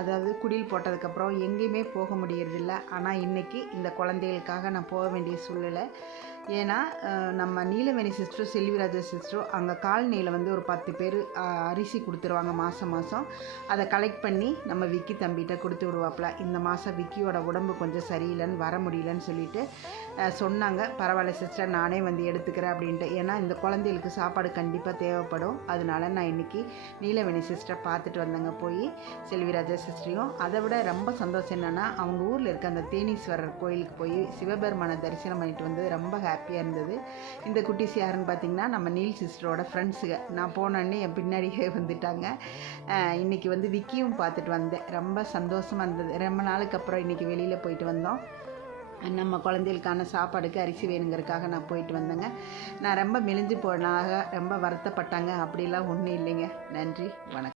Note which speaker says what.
Speaker 1: அதாவது குடில் போட்டதுக்கப்புறம் எங்கேயுமே போக முடியறதில்ல. ஆனால் இன்றைக்கி இந்த குழந்தைகளுக்காக நான் போக வேண்டிய சூழ்நிலை. ஏன்னா நம்ம நீலவேணி சிஸ்டரும் செல்விராஜ சிஸ்டரும் அங்கே காலனியில் வந்து ஒரு பத்து பேர் அரிசி கொடுத்துருவாங்க மாதம் மாதம் அதை கலெக்ட் பண்ணி நம்ம விக்கி தம்பிகிட்ட கொடுத்து விடுவாப்புல இந்த மாதம் விக்கியோட உடம்பு கொஞ்சம் சரியில்லைன்னு வர முடியலன்னு சொல்லிட்டு சொன்னாங்க. பரவாயில்ல சிஸ்டர் நானே வந்து எடுத்துக்கிறேன் அப்படின்ட்டு. ஏன்னா இந்த குழந்தைகளுக்கு சாப்பாடு கண்டிப்பாக தேவைப்படும். அதனால நான் இன்றைக்கி நீலவேணி சிஸ்டரை பார்த்துட்டு வந்தேங்க. போய் செல்விராஜ சிஸ்டரையும் அதை விட ரொம்ப சந்தோஷம் என்னென்னா அவங்க ஊரில் இருக்க அந்த தேனீஸ்வரர் கோயிலுக்கு போய் சிவபெருமானை தரிசனம் பண்ணிட்டு வந்தது ரொம்ப ஹாப்பியாக இருந்தது. இந்த குட்டிஸ் யாருன்னு பார்த்தீங்கன்னா நம்ம நீல் சிஸ்டரோட ஃப்ரெண்ட்ஸுங்க நான் போனோடனே என் பின்னாடியே வந்துட்டாங்க. இன்றைக்கி இன்னைக்கு வந்து விக்கியும் பார்த்துட்டு வந்தேன். ரொம்ப சந்தோஷமாக இருந்தது. ரொம்ப நாளுக்கு அப்புறம் இன்றைக்கி வெளியில் போயிட்டு வந்தோம். நம்ம குழந்தைகளுக்கான சாப்பாடுக்கு அரிசி வேணுங்கிறதுக்காக நான் போயிட்டு வந்தேங்க. நான் ரொம்ப மெலிஞ்சு போனாக ரொம்ப வருத்தப்பட்டாங்க. அப்படிலாம் ஒன்றும் இல்லைங்க. நன்றி. வணக்கம்.